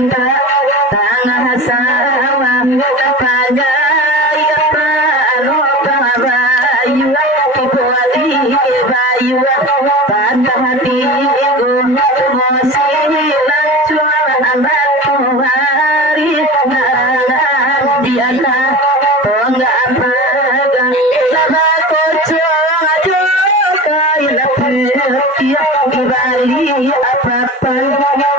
cinta tengah sawa pada bayu kipoli bayu pada hatiku masih lancuran anakku hari diana tonggak apa sabak kocong aja kaila putih kembali apa-apa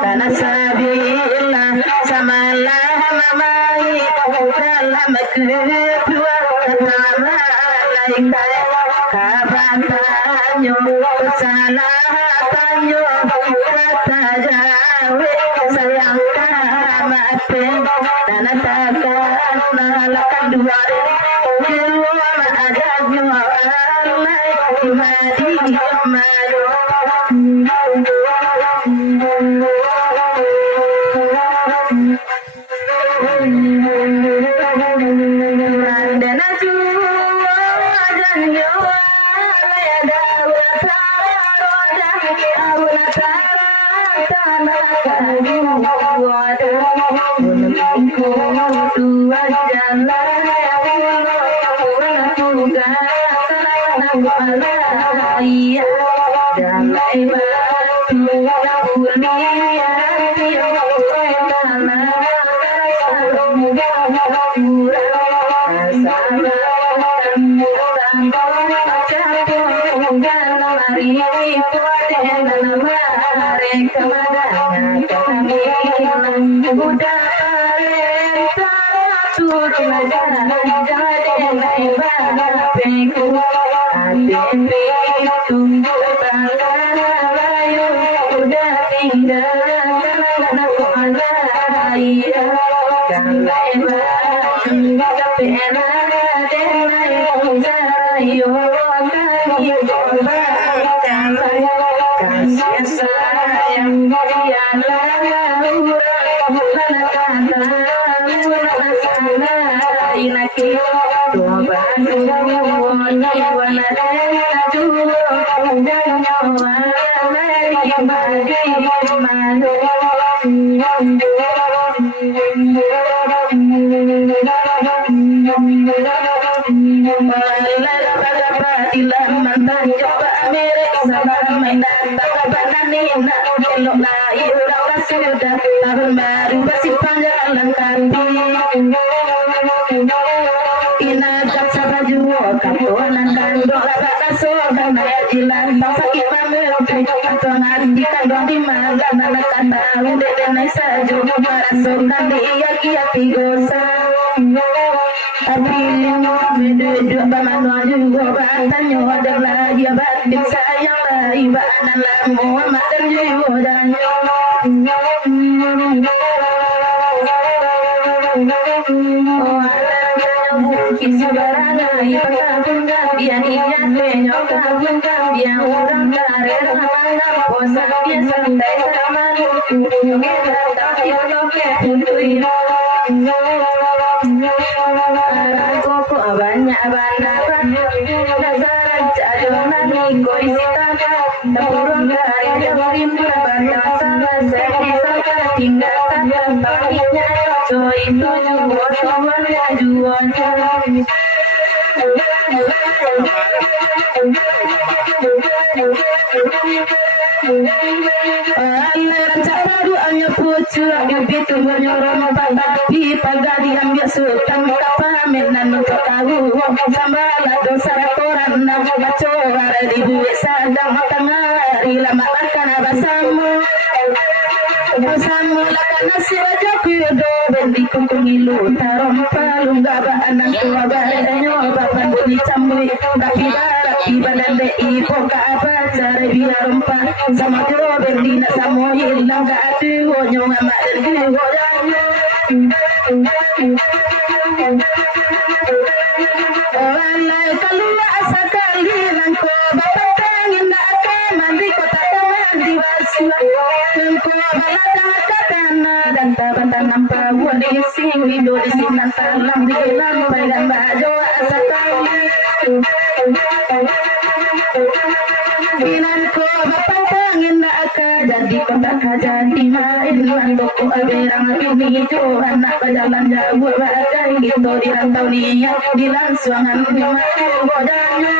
karena sabila samalah mamai dalam kedua pertama laikai kabantanyo salah tanyo kata jawe sayang kamape dan takkan nalakan dua dua adanya alai madi malu di kota Kajati Main toko agerang ini jo anak jalan jago bagai gitu di rantau niat di langsuangan godanya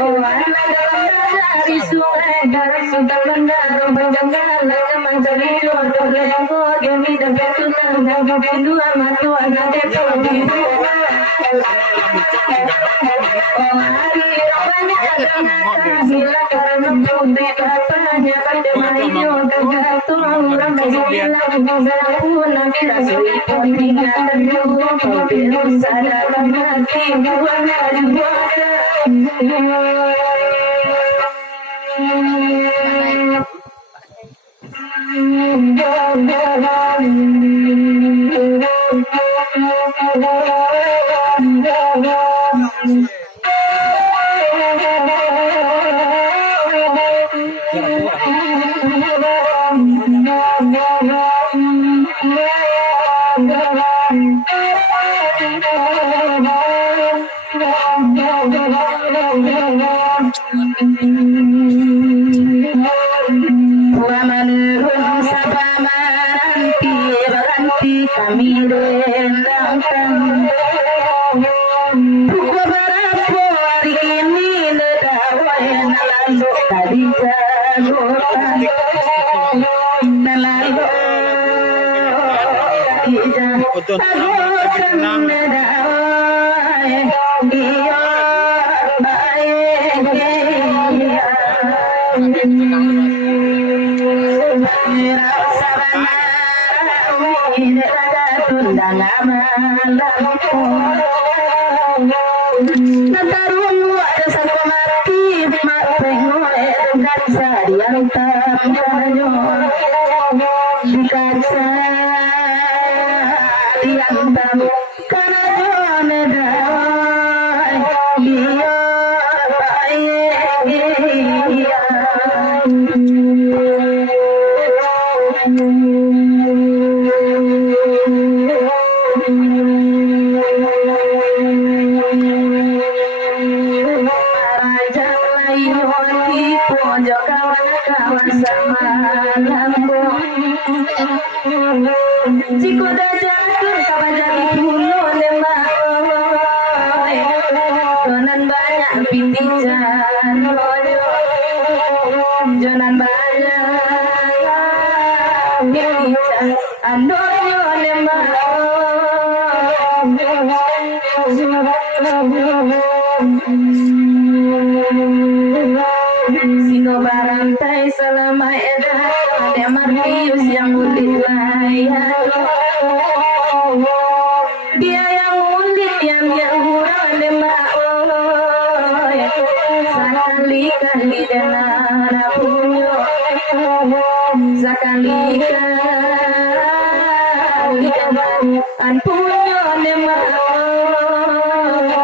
oh anak dari sungai dari sudah benar menjangan mencari jodoh lego demi dapat tunang dua matu anak itu oh hari banyak bila karena putih katanya pada mayu tergantung orang bilang jauh nanti rasanya tinggal dulu belum sadar hati buana kami rendangkan beberapa hari ini nedawai nalalu tadi jagoan nalalu tadi jagoan nedawai iya baik Jika dah jatuh kapan jadi bulu lembah jonan banyak bintijan jonan banyak bintijan andoyo lembah singo barantai selama edah ada Martius yang ulit layan dia yang ulit yang hurang demak sekali-kali dengan punyo sekali-kali dengan punyo demak yang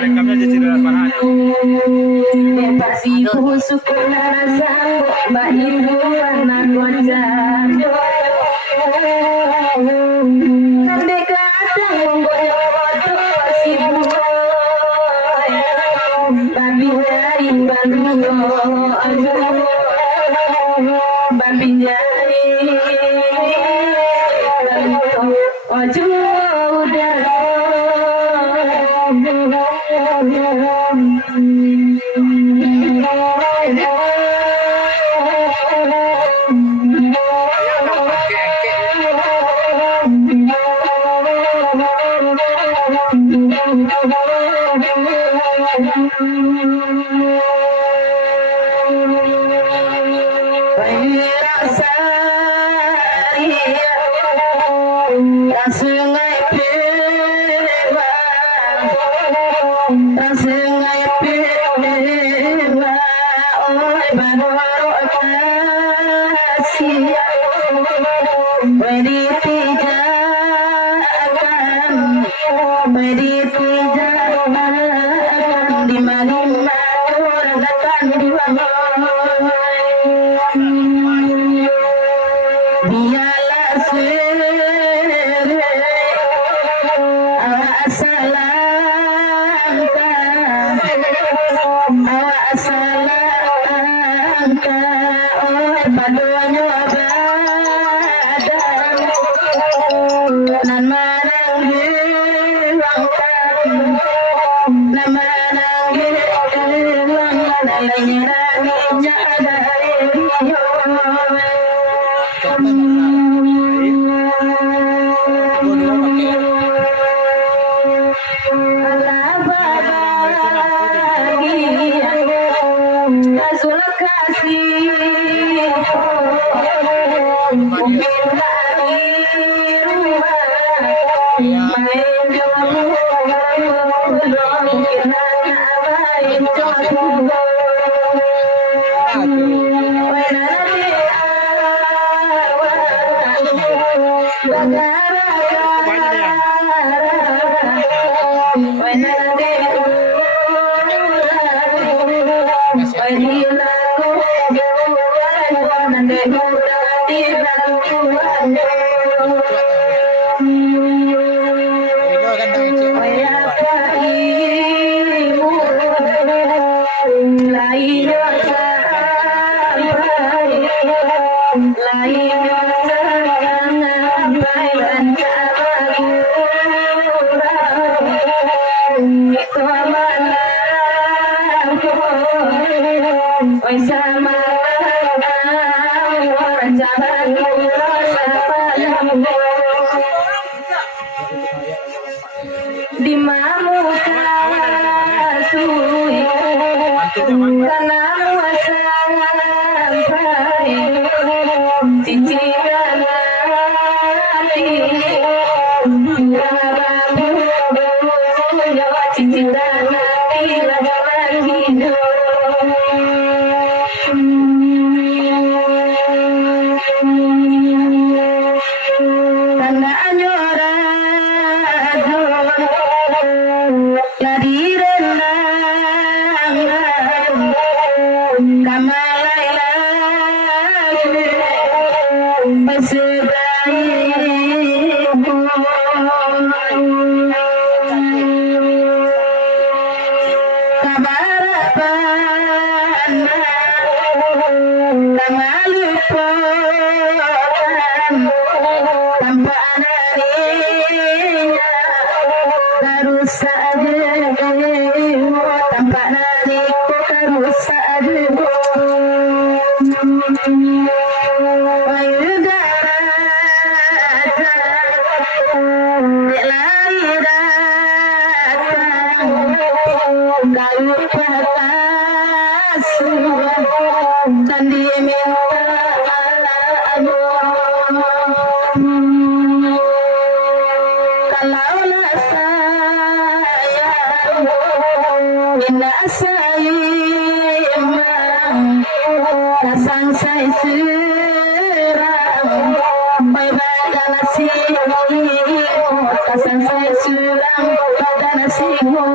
Rekamnya aja tidak parah. Kasan saya sulang pada nasimu